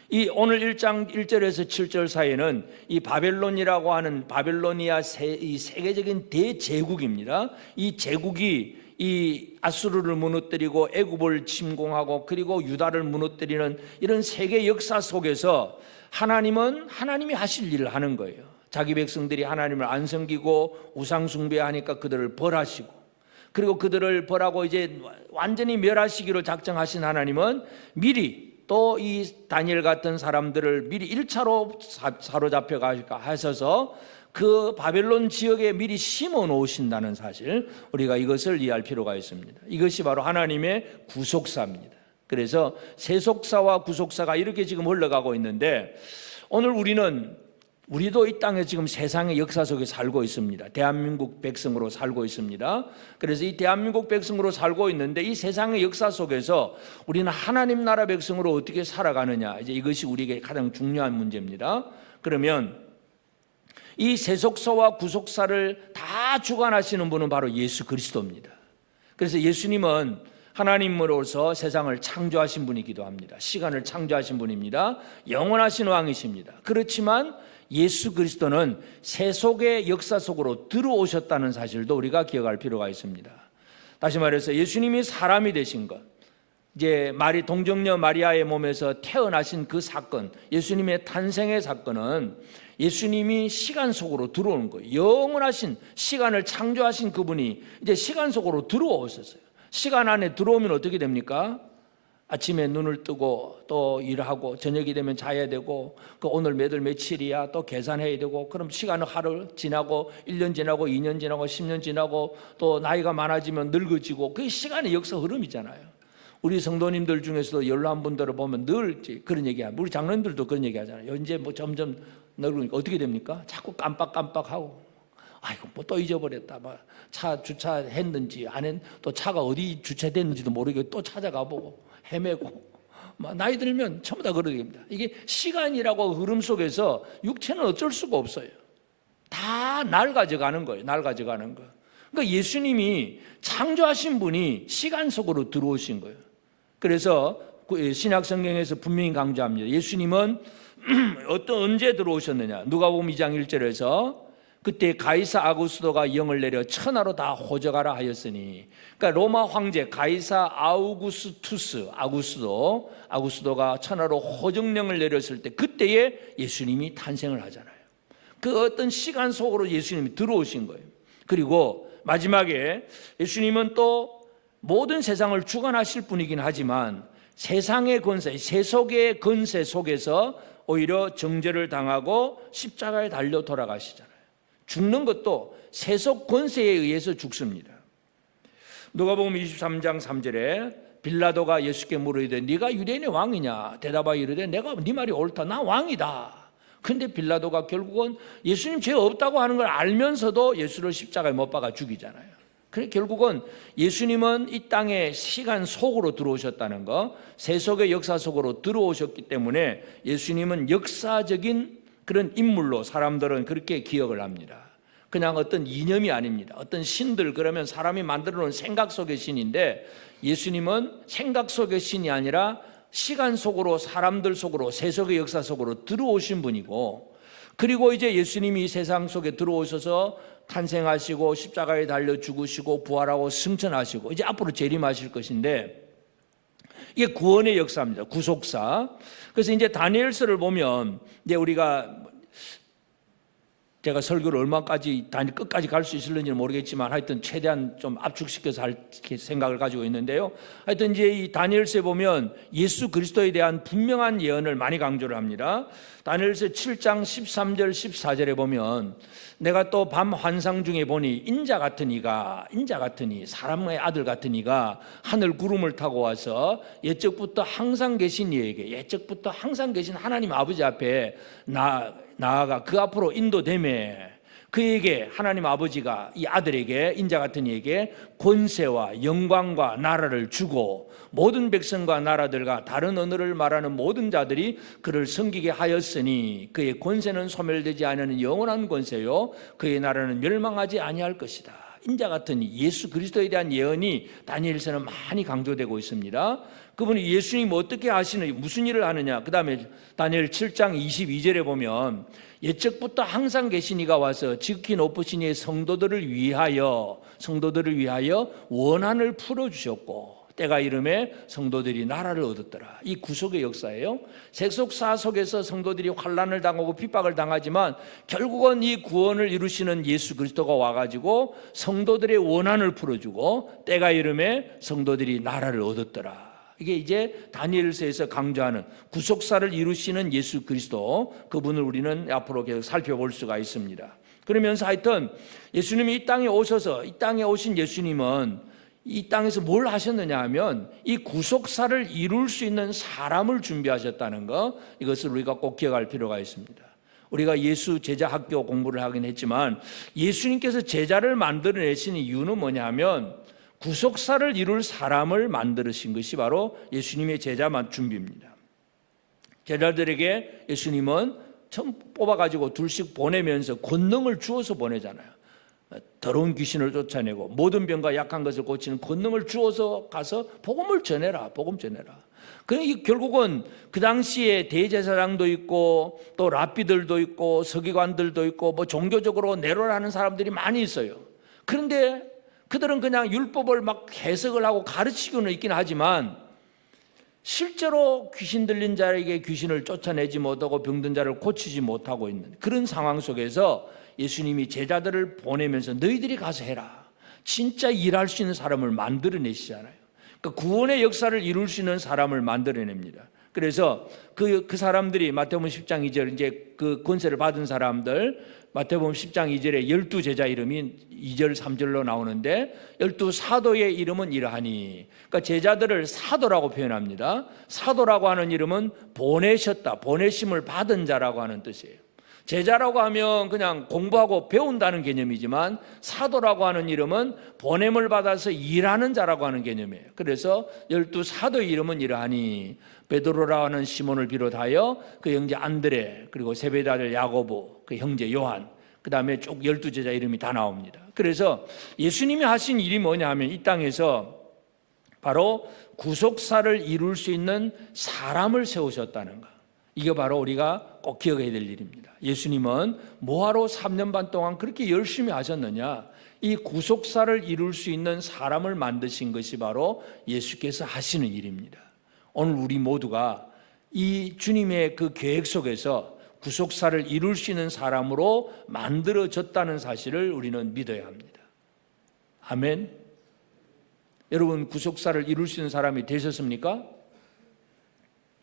이 오늘 1장 1절에서 7절 사이에는 이 바벨론이라고 하는 바벨로니아 이 세계적인 대제국입니다. 이 제국이 이 아수르를 무너뜨리고 애굽을 침공하고 그리고 유다를 무너뜨리는 이런 세계 역사 속에서 하나님은 하나님이 하실 일을 하는 거예요. 자기 백성들이 하나님을 안 섬기고 우상 숭배하니까 그들을 벌하시고, 그리고 그들을 벌하고 이제 완전히 멸하시기로 작정하신 하나님은 미리 또 이 다니엘 같은 사람들을 미리 1차로 사로잡혀 하셔서 그 바벨론 지역에 미리 심어 놓으신다는 사실, 우리가 이것을 이해할 필요가 있습니다. 이것이 바로 하나님의 구속사입니다. 그래서 세속사와 구속사가 이렇게 지금 흘러가고 있는데, 오늘 우리도 이 땅에 지금 세상의 역사 속에 살고 있습니다. 대한민국 백성으로 살고 있습니다. 그래서 이 대한민국 백성으로 살고 있는데, 이 세상의 역사 속에서 우리는 하나님 나라 백성으로 어떻게 살아가느냐, 이제 이것이 우리에게 가장 중요한 문제입니다. 그러면 이 세속사와 구속사를 다 주관하시는 분은 바로 예수 그리스도입니다. 그래서 예수님은 하나님으로서 세상을 창조하신 분이기도 합니다. 시간을 창조하신 분입니다. 영원하신 왕이십니다. 그렇지만 예수 그리스도는 세속의 역사 속으로 들어오셨다는 사실도 우리가 기억할 필요가 있습니다. 다시 말해서 예수님이 사람이 되신 것, 이제 동정녀 마리아의 몸에서 태어나신 그 사건, 예수님의 탄생의 사건은 예수님이 시간 속으로 들어오는 거예요. 영원하신 시간을 창조하신 그분이 이제 시간 속으로 들어오셨어요. 시간 안에 들어오면 어떻게 됩니까? 아침에 눈을 뜨고 또 일하고 저녁이 되면 자야 되고, 그 오늘 몇월 며칠이야 또 계산해야 되고, 그럼 시간은 하루 지나고 1년 지나고 2년 지나고 10년 지나고 또 나이가 많아지면 늙어지고, 그게 시간의 역사 흐름이잖아요. 우리 성도님들 중에서도 연로한 분들을 보면 늘 그런 얘기합니다. 우리 장로님들도 그런 얘기하잖아요. 이제 뭐 점점 늙으니까 어떻게 됩니까? 자꾸 깜빡깜빡하고, 아이고 뭐 또 잊어버렸다, 막 차 주차했는지 안 했, 또 차가 어디 주차됐는지도 모르게 또 찾아가 보고 헤매고, 나이 들면 전부 다 그러게 됩니다. 이게 시간이라고 흐름 속에서 육체는 어쩔 수가 없어요. 다 날 가져가는 거예요. 날 가져가는 거. 그러니까 예수님이 창조하신 분이 시간 속으로 들어오신 거예요. 그래서 신약 성경에서 분명히 강조합니다. 예수님은 언제 들어오셨느냐? 누가복음 2장 1절에서 그때 가이사 아구스도가 영을 내려 천하로 다 호적하라 하였으니, 그러니까 로마 황제 가이사 아구스도가 천하로 호정령을 내렸을 때 그때에 예수님이 탄생을 하잖아요. 그 어떤 시간 속으로 예수님이 들어오신 거예요. 그리고 마지막에 예수님은 또 모든 세상을 주관하실 분이긴 하지만 세상의 권세, 세속의 권세 속에서 오히려 정죄를 당하고 십자가에 달려 돌아가시잖아요. 죽는 것도 세속 권세에 의해서 죽습니다. 누가복음 23장 3절에 빌라도가 예수께 물으되 네가 유대인의 왕이냐? 대답하여 이르되 내가 네 말이 옳다, 나 왕이다. 근데 빌라도가 결국은 예수님 죄 없다고 하는 걸 알면서도 예수를 십자가에 못 박아 죽이잖아요. 그래 결국은 예수님은 이 땅의 시간 속으로 들어오셨다는 거, 세속의 역사 속으로 들어오셨기 때문에 예수님은 역사적인 그런 인물로 사람들은 그렇게 기억을 합니다. 그냥 어떤 이념이 아닙니다. 어떤 신들, 그러면 사람이 만들어 놓은 생각 속의 신인데, 예수님은 생각 속의 신이 아니라 시간 속으로, 사람들 속으로, 세속의 역사 속으로 들어오신 분이고, 그리고 이제 예수님이 세상 속에 들어오셔서 탄생하시고 십자가에 달려 죽으시고 부활하고 승천하시고 이제 앞으로 재림하실 것인데, 이게 구원의 역사입니다. 구속사. 그래서 이제 다니엘서를 보면 이제 제가 설교를 얼마까지 끝까지 갈 수 있을는지는 모르겠지만 하여튼 최대한 좀 압축시켜서 할 생각을 가지고 있는데요. 하여튼 이제 이 다니엘서에 보면 예수 그리스도에 대한 분명한 예언을 많이 강조를 합니다. 다니엘서 7장 13절 14절에 보면 내가 또 밤 환상 중에 보니 인자 같은 이가 사람의 아들 같은 이가 하늘 구름을 타고 와서 예적부터 항상 계신 하나님 아버지 앞에 나아가 그 앞으로 인도되매 그에게 하나님 아버지가 이 아들에게, 인자 같은 이에게 권세와 영광과 나라를 주고 모든 백성과 나라들과 다른 언어를 말하는 모든 자들이 그를 섬기게 하였으니 그의 권세는 소멸되지 않는 영원한 권세요 그의 나라는 멸망하지 아니할 것이다. 인자 같은 예수 그리스도에 대한 예언이 다니엘서는 많이 강조되고 있습니다. 그분이 예수님이 어떻게 하시느냐, 무슨 일을 하느냐. 그 다음에 다니엘 7장 22절에 보면 옛적부터 항상 계신 이가 와서 지극히 높으신 이의 성도들을 위하여 원한을 풀어주셨고 때가 이름에 성도들이 나라를 얻었더라. 이 구속의 역사예요. 세속사 속에서 성도들이 환난을 당하고 핍박을 당하지만 결국은 이 구원을 이루시는 예수 그리스도가 와가지고 성도들의 원한을 풀어주고 때가 이름에 성도들이 나라를 얻었더라. 이게 이제 다니엘서에서 강조하는 구속사를 이루시는 예수 그리스도, 그분을 우리는 앞으로 계속 살펴볼 수가 있습니다. 그러면서 하여튼 예수님이 이 땅에 오셔서, 이 땅에 오신 예수님은 이 땅에서 뭘 하셨느냐 하면 이 구속사를 이룰 수 있는 사람을 준비하셨다는 거, 이것을 우리가 꼭 기억할 필요가 있습니다. 우리가 예수 제자 학교 공부를 하긴 했지만 예수님께서 제자를 만들어내신 이유는 뭐냐 하면 구속사를 이룰 사람을 만드신 것이 바로 예수님의 제자 준비입니다. 제자들에게 예수님은 처음 뽑아가지고 둘씩 보내면서 권능을 주어서 보내잖아요. 더러운 귀신을 쫓아내고 모든 병과 약한 것을 고치는 권능을 주어서 가서 복음 전해라. 그러니까 결국은 그 당시에 대제사장도 있고 또 랍비들도 있고 서기관들도 있고 뭐 종교적으로 내로라는 사람들이 많이 있어요. 그런데 그들은 그냥 율법을 막 해석을 하고 가르치고는 있긴 하지만 실제로 귀신 들린 자에게 귀신을 쫓아내지 못하고 병든 자를 고치지 못하고 있는 그런 상황 속에서 예수님이 제자들을 보내면서 너희들이 가서 해라. 진짜 일할 수 있는 사람을 만들어내시잖아요. 그러니까 구원의 역사를 이룰 수 있는 사람을 만들어냅니다. 그래서 그 사람들이 마태복음 10장 2절 이제 그 권세를 받은 사람들, 마태복음 10장 2절에 12제자 이름이 2절 3절로 나오는데 12사도의 이름은 이러하니, 그러니까 제자들을 사도라고 표현합니다. 사도라고 하는 이름은 보내셨다, 보내심을 받은 자라고 하는 뜻이에요. 제자라고 하면 그냥 공부하고 배운다는 개념이지만 사도라고 하는 이름은 보냄을 받아서 일하는 자라고 하는 개념이에요. 그래서 12사도의 이름은 이러하니 베드로라고 하는 시몬을 비롯하여 그 형제 안드레, 그리고 세베대 아들 야고보, 그 형제 요한, 그 다음에 쭉 12제자 이름이 다 나옵니다. 그래서 예수님이 하신 일이 뭐냐 하면 이 땅에서 바로 구속사를 이룰 수 있는 사람을 세우셨다는 것, 이게 바로 우리가 꼭 기억해야 될 일입니다. 예수님은 뭐하러 3년 반 동안 그렇게 열심히 하셨느냐? 이 구속사를 이룰 수 있는 사람을 만드신 것이 바로 예수께서 하시는 일입니다. 오늘 우리 모두가 이 주님의 그 계획 속에서 구속사를 이룰 수 있는 사람으로 만들어졌다는 사실을 우리는 믿어야 합니다. 아멘. 여러분, 구속사를 이룰 수 있는 사람이 되셨습니까?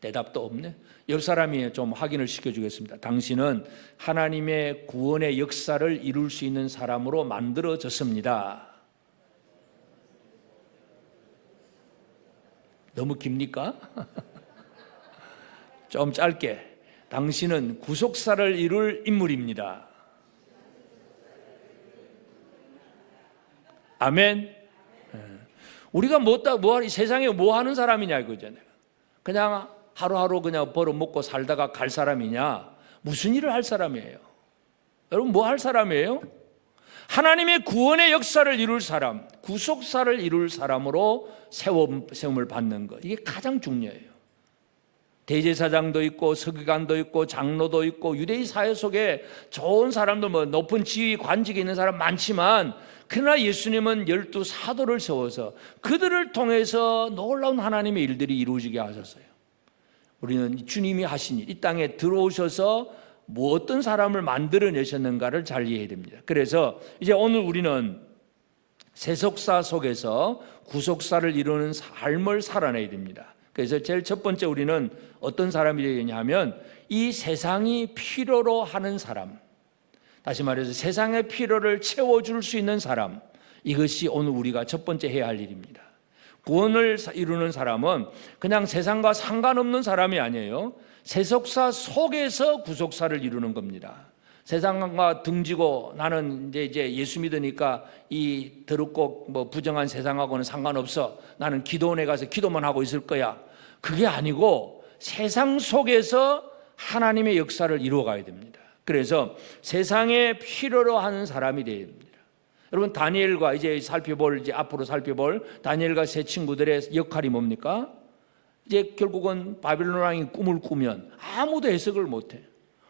대답도 없네. 옆 사람이 좀 확인을 시켜주겠습니다. 당신은 하나님의 구원의 역사를 이룰 수 있는 사람으로 만들어졌습니다. 너무 깁니까? 좀 짧게. 당신은 구속사를 이룰 인물입니다. 아멘. 우리가 세상에 뭐 하는 사람이냐 이거잖아요. 그냥 하루하루 그냥 벌어먹고 살다가 갈 사람이냐? 무슨 일을 할 사람이에요? 여러분, 뭐 할 사람이에요? 하나님의 구원의 역사를 이룰 사람, 구속사를 이룰 사람으로 세움을 받는 것, 이게 가장 중요해요. 대제사장도 있고 서기관도 있고 장로도 있고 유대인 사회 속에 좋은 사람들, 높은 지위 관직에 있는 사람 많지만, 그러나 예수님은 12 사도를 세워서 그들을 통해서 놀라운 하나님의 일들이 이루어지게 하셨어요. 우리는 주님이 하신 일, 이 땅에 들어오셔서 어떤 사람을 만들어내셨는가를 잘 이해해야 됩니다. 그래서 이제 오늘 우리는 세속사 속에서 구속사를 이루는 삶을 살아내야 됩니다. 그래서 제일 첫 번째 우리는 어떤 사람이 되겠냐면 이 세상이 필요로 하는 사람, 다시 말해서 세상의 필요를 채워줄 수 있는 사람, 이것이 오늘 우리가 첫 번째 해야 할 일입니다. 구원을 이루는 사람은 그냥 세상과 상관없는 사람이 아니에요. 세속사 속에서 구속사를 이루는 겁니다. 세상과 등지고 나는 이제 예수 믿으니까 이 더럽고 부정한 세상하고는 상관없어, 나는 기도원에 가서 기도만 하고 있을 거야, 그게 아니고 세상 속에서 하나님의 역사를 이루어가야 됩니다. 그래서 세상에 필요로 하는 사람이 되어야 됩니다. 여러분, 다니엘과 이제 앞으로 살펴볼 다니엘과 세 친구들의 역할이 뭡니까? 이제 결국은 바빌론 왕이 꿈을 꾸면 아무도 해석을 못해.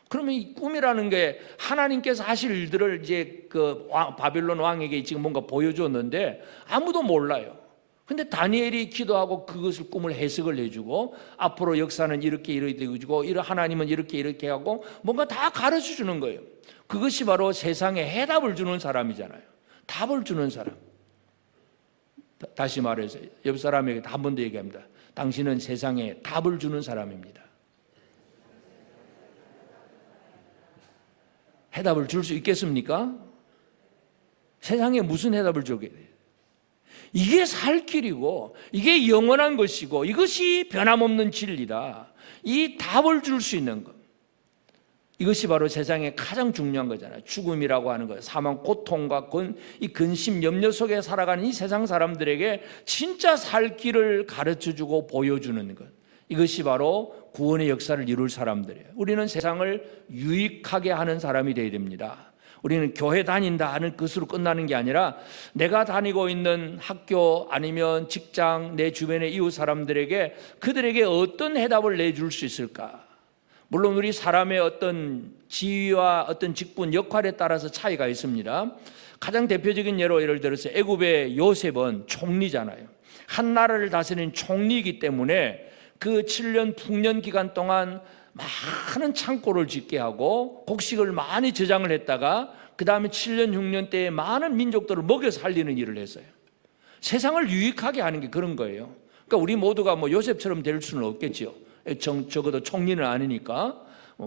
그러면 이 꿈이라는 게 하나님께서 하실 일들을 이제 그 바빌론 왕에게 지금 뭔가 보여줬는데 아무도 몰라요. 근데 다니엘이 기도하고 그것을 꿈을 해석을 해주고, 앞으로 역사는 이렇게 되어지고, 하나님은 이렇게 하고 뭔가 다 가르쳐 주는 거예요. 그것이 바로 세상에 해답을 주는 사람이잖아요. 답을 주는 사람. 다시 말해서 옆 사람에게 한 번 더 얘기합니다. 당신은 세상에 답을 주는 사람입니다. 해답을 줄 수 있겠습니까? 세상에 무슨 해답을 주게 돼요? 이게 살 길이고 이게 영원한 것이고 이것이 변함없는 진리다. 이 답을 줄 수 있는 것, 이것이 바로 세상에 가장 중요한 거잖아요. 죽음이라고 하는 것, 사망, 고통과 이 근심, 염려 속에 살아가는 이 세상 사람들에게 진짜 살 길을 가르쳐주고 보여주는 것, 이것이 바로 구원의 역사를 이룰 사람들이에요. 우리는 세상을 유익하게 하는 사람이 되어야 됩니다. 우리는 교회 다닌다 하는 것으로 끝나는 게 아니라 내가 다니고 있는 학교 아니면 직장, 내 주변의 이웃 사람들에게 그들에게 어떤 해답을 내줄 수 있을까? 물론 우리 사람의 어떤 지위와 어떤 직분, 역할에 따라서 차이가 있습니다. 가장 대표적인 예를 들어서 애굽의 요셉은 총리잖아요. 한 나라를 다스리는 총리이기 때문에 그 7년 풍년 기간 동안 많은 창고를 짓게 하고 곡식을 많이 저장을 했다가 그 다음에 7년 6년 때에 많은 민족들을 먹여 살리는 일을 했어요. 세상을 유익하게 하는 게 그런 거예요. 그러니까 우리 모두가 요셉처럼 될 수는 없겠죠. 적어도 총리는 아니니까,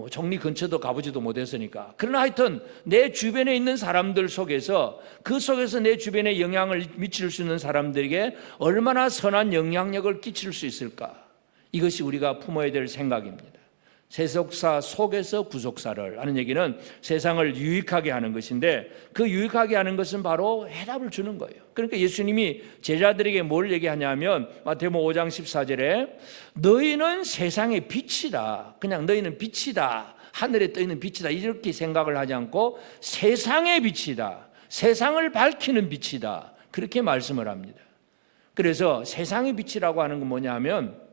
총리 근처도 가보지도 못했으니까. 그러나 하여튼 내 주변에 있는 사람들 속에서, 그 속에서 내 주변에 영향을 미칠 수 있는 사람들에게 얼마나 선한 영향력을 끼칠 수 있을까? 이것이 우리가 품어야 될 생각입니다. 세속사 속에서 구속사를 하는 얘기는 세상을 유익하게 하는 것인데, 그 유익하게 하는 것은 바로 해답을 주는 거예요. 그러니까 예수님이 제자들에게 뭘 얘기하냐면 마태복음 5장 14절에 너희는 세상의 빛이다, 그냥 너희는 빛이다, 하늘에 떠 있는 빛이다, 이렇게 생각을 하지 않고 세상의 빛이다, 세상을 밝히는 빛이다, 그렇게 말씀을 합니다. 그래서 세상의 빛이라고 하는 건 뭐냐 하면,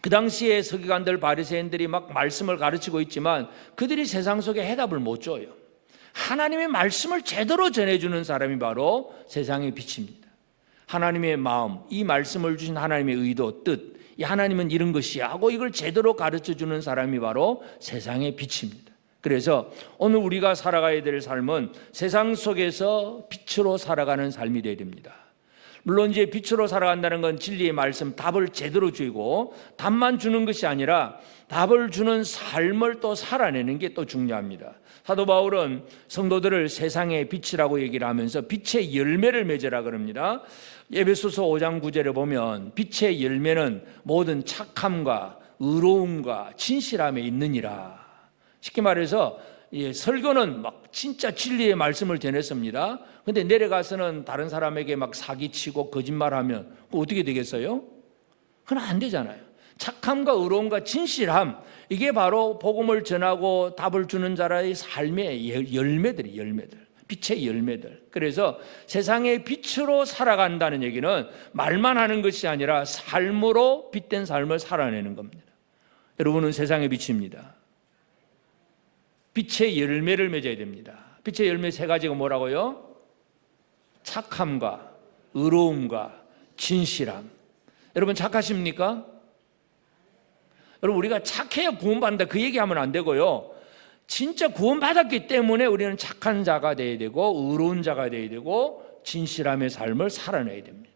그 당시에 서기관들, 바리새인들이 막 말씀을 가르치고 있지만 그들이 세상 속에 해답을 못 줘요. 하나님의 말씀을 제대로 전해주는 사람이 바로 세상의 빛입니다. 하나님의 마음, 이 말씀을 주신 하나님의 의도, 뜻, 이 하나님은 이런 것이야 하고 이걸 제대로 가르쳐주는 사람이 바로 세상의 빛입니다. 그래서 오늘 우리가 살아가야 될 삶은 세상 속에서 빛으로 살아가는 삶이 되어야 됩니다. 물론 이제 빛으로 살아간다는 건 진리의 말씀, 답을 제대로 주고 답만 주는 것이 아니라 답을 주는 삶을 또 살아내는 게 또 중요합니다. 사도 바울은 성도들을 세상의 빛이라고 얘기를 하면서 빛의 열매를 맺으라 그럽니다. 에베소서 5장 9절에 보면 빛의 열매는 모든 착함과 의로움과 진실함에 있느니라. 쉽게 말해서 설교는 막 진짜 진리의 말씀을 전했습니다. 근데 내려가서는 다른 사람에게 막 사기치고 거짓말하면 그거 어떻게 되겠어요? 그건 안 되잖아요. 착함과 의로움과 진실함, 이게 바로 복음을 전하고 답을 주는 자의 삶의 열매들, 빛의 열매들. 그래서 세상의 빛으로 살아간다는 얘기는 말만 하는 것이 아니라 삶으로 빛된 삶을 살아내는 겁니다. 여러분은 세상의 빛입니다. 빛의 열매를 맺어야 됩니다. 빛의 열매 세 가지가 뭐라고요? 착함과 의로움과 진실함. 여러분 착하십니까? 여러분 우리가 착해야 구원받는다 그 얘기하면 안 되고요. 진짜 구원받았기 때문에 우리는 착한 자가 되어야 되고 의로운 자가 되어야 되고 진실함의 삶을 살아내야 됩니다.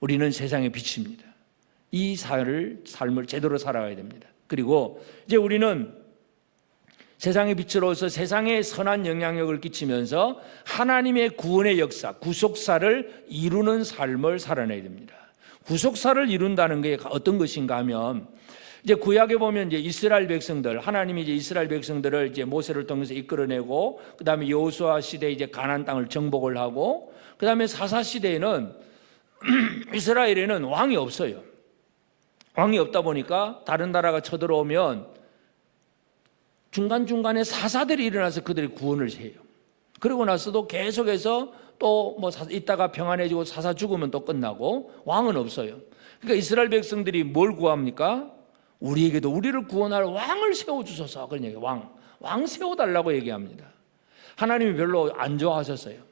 우리는 세상의 빛입니다. 이 삶을 제대로 살아가야 됩니다. 그리고 이제 우리는 세상의 빛으로서 세상에 선한 영향력을 끼치면서 하나님의 구원의 역사, 구속사를 이루는 삶을 살아내야 됩니다. 구속사를 이룬다는 게 어떤 것인가 하면 이제 구약에 보면 이제 이스라엘 백성들, 하나님이 이제 이스라엘 백성들을 이제 모세를 통해서 이끌어내고, 그 다음에 여호수아 시대에 이제 가나안 땅을 정복을 하고, 그 다음에 사사 시대에는 이스라엘에는 왕이 없어요. 왕이 없다 보니까 다른 나라가 쳐들어오면 중간중간에 사사들이 일어나서 그들의 구원을 해요. 그러고 나서도 계속해서 또 뭐 이따가 평안해지고 사사 죽으면 또 끝나고 왕은 없어요. 그러니까 이스라엘 백성들이 뭘 구합니까? 우리에게도 우리를 구원할 왕을 세워주소서. 그런 얘기예요. 왕 세워달라고 얘기합니다. 하나님이 별로 안 좋아하셨어요.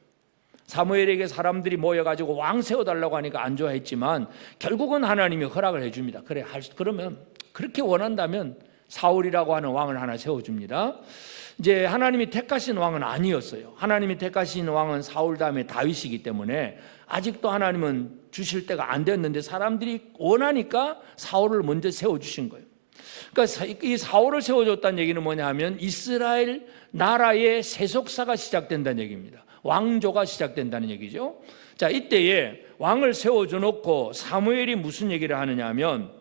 사무엘에게 사람들이 모여가지고 왕 세워달라고 하니까 안 좋아했지만 결국은 하나님이 허락을 해줍니다. 그러면 그렇게 원한다면 사울이라고 하는 왕을 하나 세워줍니다. 이제 하나님이 택하신 왕은 아니었어요. 하나님이 택하신 왕은 사울 다음에 다윗이기 때문에 아직도 하나님은 주실 때가 안 됐는데 사람들이 원하니까 사울을 먼저 세워주신 거예요. 그러니까 이 사울을 세워줬다는 얘기는 뭐냐 하면 이스라엘 나라의 세속사가 시작된다는 얘기입니다. 왕조가 시작된다는 얘기죠. 자, 이때에 왕을 세워줘 놓고 사무엘이 무슨 얘기를 하느냐 하면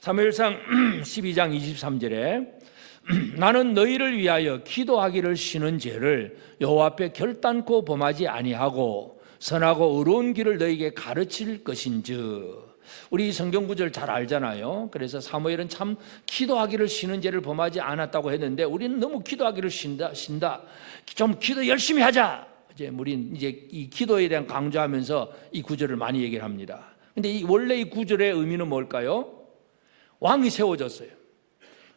사무엘상 12장 23절에 나는 너희를 위하여 기도하기를 쉬는 죄를 여호와 앞에 결단코 범하지 아니하고 선하고 의로운 길을 너희에게 가르칠 것인즉. 우리 성경 구절 잘 알잖아요. 그래서 사무엘은 참 기도하기를 쉬는 죄를 범하지 않았다고 했는데 우리는 너무 기도하기를 쉰다. 좀 기도 열심히 하자. 우리는 이제 이 기도에 대한 강조하면서 이 구절을 많이 얘기를 합니다. 근데 원래 이 구절의 의미는 뭘까요? 왕이 세워졌어요.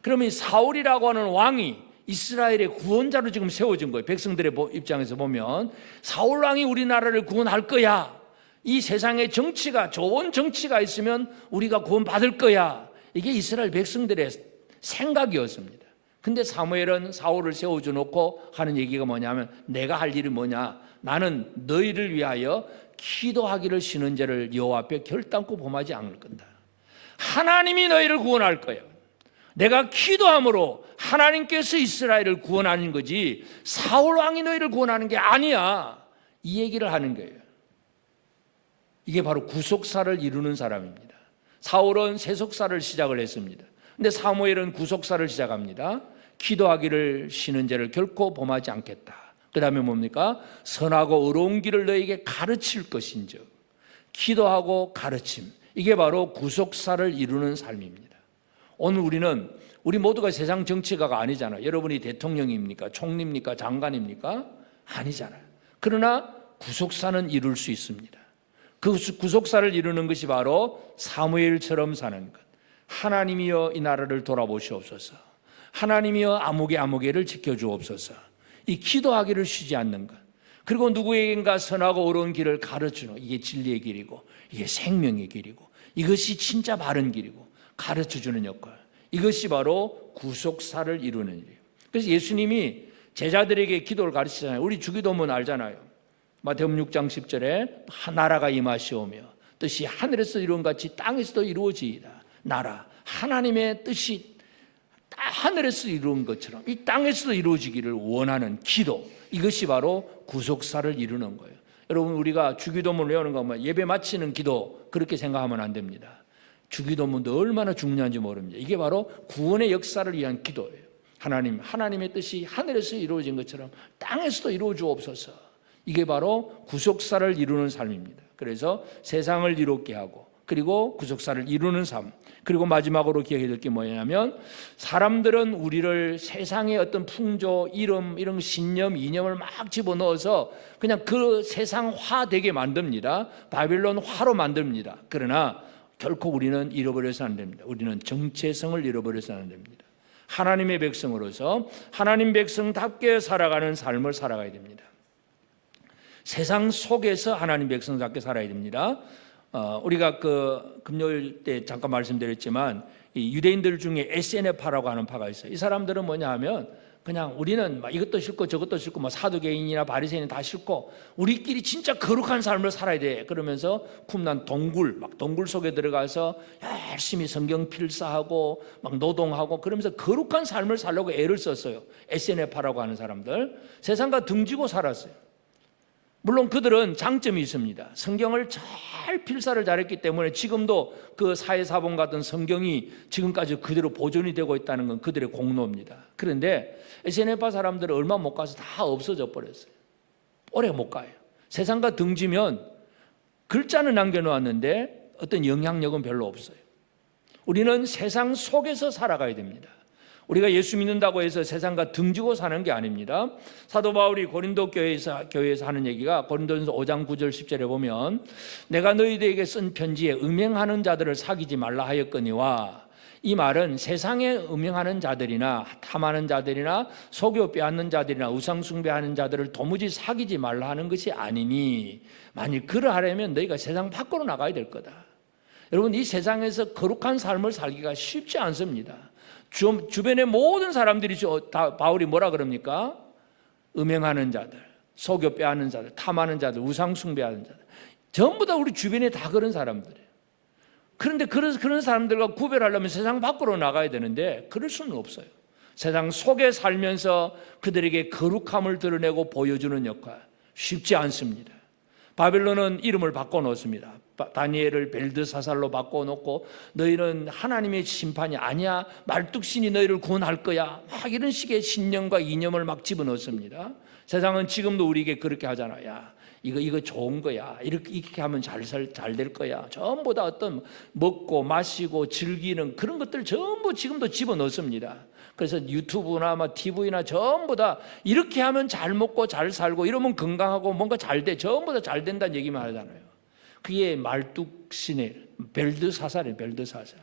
그러면 사울이라고 하는 왕이 이스라엘의 구원자로 지금 세워진 거예요. 백성들의 입장에서 보면 사울 왕이 우리나라를 구원할 거야. 이 세상에 정치가 좋은 정치가 있으면 우리가 구원받을 거야. 이게 이스라엘 백성들의 생각이었습니다. 근데 사무엘은 사울을 세워줘 놓고 하는 얘기가 뭐냐면 내가 할 일이 뭐냐. 나는 너희를 위하여 기도하기를 쉬는 죄를 여호와 앞에 결단코 범하지 않을 건다. 하나님이 너희를 구원할 거야. 내가 기도함으로 하나님께서 이스라엘을 구원하는 거지 사울 왕이 너희를 구원하는 게 아니야. 이 얘기를 하는 거예요. 이게 바로 구속사를 이루는 사람입니다. 사울은 세속사를 시작을 했습니다. 근데 사무엘은 구속사를 시작합니다. 기도하기를 쉬는 죄를 결코 범하지 않겠다. 그 다음에 뭡니까? 선하고 의로운 길을 너에게 가르칠 것인즉. 기도하고 가르침, 이게 바로 구속사를 이루는 삶입니다. 오늘 우리 모두가 세상 정치가가 아니잖아요. 여러분이 대통령입니까? 총리입니까? 장관입니까? 아니잖아요. 그러나 구속사는 이룰 수 있습니다. 그 구속사를 이루는 것이 바로 사무엘처럼 사는 것. 하나님이여 이 나라를 돌아보시옵소서. 하나님이여 아무개를 지켜주옵소서. 이 기도하기를 쉬지 않는 것. 그리고 누구에겐가 선하고 옳은 길을 가르치는, 이게 진리의 길이고 이게 생명의 길이고 이것이 진짜 바른 길이고 가르쳐주는 역할. 이것이 바로 구속사를 이루는 일이에요. 그래서 예수님이 제자들에게 기도를 가르치잖아요. 우리 주기도문 알잖아요. 마태복음 6장 10절에 나라가 임하시오며 뜻이 하늘에서 이루어진 같이 땅에서도 이루어지이다. 나라, 하나님의 뜻이 하늘에서 이루어진 것처럼 이 땅에서도 이루어지기를 원하는 기도, 이것이 바로 구속사를 이루는 거예요. 여러분, 우리가 주기도문을 외우는 거 보면 예배 마치는 기도 그렇게 생각하면 안 됩니다. 주기도문도 얼마나 중요한지 모릅니다. 이게 바로 구원의 역사를 위한 기도예요. 하나님의 뜻이 하늘에서 이루어진 것처럼 땅에서도 이루어 주옵소서. 이게 바로 구속사를 이루는 삶입니다. 그래서 세상을 이롭게 하고 그리고 구속사를 이루는 삶. 그리고 마지막으로 기억해야 될 게 뭐냐면 사람들은 우리를 세상의 어떤 풍조, 이런 신념, 이념을 막 집어넣어서 그냥 그 세상화 되게 만듭니다. 바빌론화로 만듭니다. 그러나 결코 우리는 잃어버려서는 안 됩니다. 우리는 정체성을 잃어버려서는 안 됩니다. 하나님의 백성으로서 하나님 백성답게 살아가는 삶을 살아가야 됩니다. 세상 속에서 하나님 백성답게 살아야 됩니다. 우리가 그 금요일 때 잠깐 말씀드렸지만 이 유대인들 중에 SNF파라고 하는 파가 있어요. 이 사람들은 뭐냐 하면 그냥 우리는 막 이것도 싫고 저것도 싫고 뭐 사두개인이나 바리새인은 다 싫고 우리끼리 진짜 거룩한 삶을 살아야 돼. 그러면서 쿰난 동굴 속에 들어가서 열심히 성경 필사하고 막 노동하고 그러면서 거룩한 삶을 살려고 애를 썼어요. SNF파라고 하는 사람들 세상과 등지고 살았어요. 물론 그들은 장점이 있습니다. 성경을 잘 필사를 잘했기 때문에 지금도 그 사회사본 같은 성경이 지금까지 그대로 보존이 되고 있다는 건 그들의 공로입니다. 그런데 SNF파 사람들은 얼마 못 가서 다 없어져 버렸어요. 오래 못 가요. 세상과 등지면 글자는 남겨놓았는데 어떤 영향력은 별로 없어요. 우리는 세상 속에서 살아가야 됩니다. 우리가 예수 믿는다고 해서 세상과 등지고 사는 게 아닙니다. 사도 바울이 고린도 교회에서 하는 얘기가 고린도전서 5장 9절 10절에 보면 내가 너희들에게 쓴 편지에 음행하는 자들을 사귀지 말라 하였거니와 이 말은 세상에 음행하는 자들이나 탐하는 자들이나 속여 빼앗는 자들이나 우상 숭배하는 자들을 도무지 사귀지 말라 하는 것이 아니니 만일 그러하려면 너희가 세상 밖으로 나가야 될 거다. 여러분 이 세상에서 거룩한 삶을 살기가 쉽지 않습니다. 주변의 모든 사람들이 다 바울이 뭐라 그럽니까? 음행하는 자들, 속여 빼앗는 자들, 탐하는 자들, 우상 숭배하는 자들 전부 다 우리 주변에 다 그런 사람들이에요. 그런데 그런 사람들과 구별하려면 세상 밖으로 나가야 되는데 그럴 수는 없어요. 세상 속에 살면서 그들에게 거룩함을 드러내고 보여주는 역할 쉽지 않습니다. 바벨론은 이름을 바꿔놓습니다. 다니엘을 벨드사살로 바꿔놓고 너희는 하나님의 심판이 아니야, 말뚝신이 너희를 구원할 거야, 막 이런 식의 신념과 이념을 막 집어넣습니다. 세상은 지금도 우리에게 그렇게 하잖아요. 야, 이거 좋은 거야, 이렇게 하면 잘 될 거야. 전부 다 어떤 먹고 마시고 즐기는 그런 것들 전부 지금도 집어넣습니다. 그래서 유튜브나 TV나 전부 다 이렇게 하면 잘 먹고 잘 살고 이러면 건강하고 뭔가 잘 돼, 전부 다 잘 된다는 얘기만 하잖아요. 그게 말뚝신의 벨드사살이에요. 벨드사살.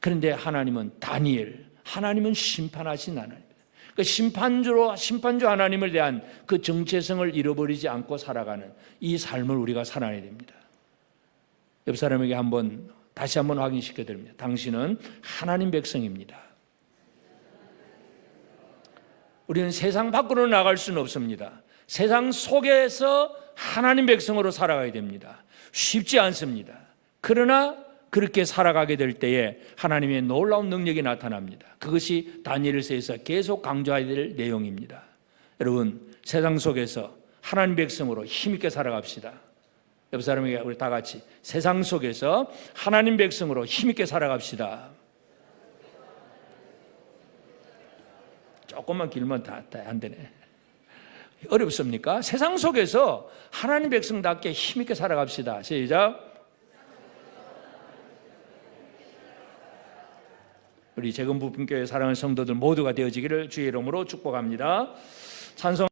그런데 하나님은 다니엘, 하나님은 심판하신 하나님입니다. 그 심판주 하나님을 대한 그 정체성을 잃어버리지 않고 살아가는 이 삶을 우리가 살아야 됩니다. 옆 사람에게 다시 한번 확인시켜 드립니다. 당신은 하나님 백성입니다. 우리는 세상 밖으로 나갈 수는 없습니다. 세상 속에서 하나님 백성으로 살아가야 됩니다. 쉽지 않습니다. 그러나 그렇게 살아가게 될 때에 하나님의 놀라운 능력이 나타납니다. 그것이 다니엘서에서 계속 강조해야 될 내용입니다. 여러분 세상 속에서 하나님 백성으로 힘있게 살아갑시다. 옆 사람에게 우리 다 같이 세상 속에서 하나님 백성으로 힘있게 살아갑시다. 조금만 길면 다 안 되네. 어렵습니까? 세상 속에서 하나님 백성답게 힘있게 살아갑시다. 시작. 우리 재건부흥교회 사랑하는 성도들 모두가 되어지기를 주의 이름으로 축복합니다. 찬송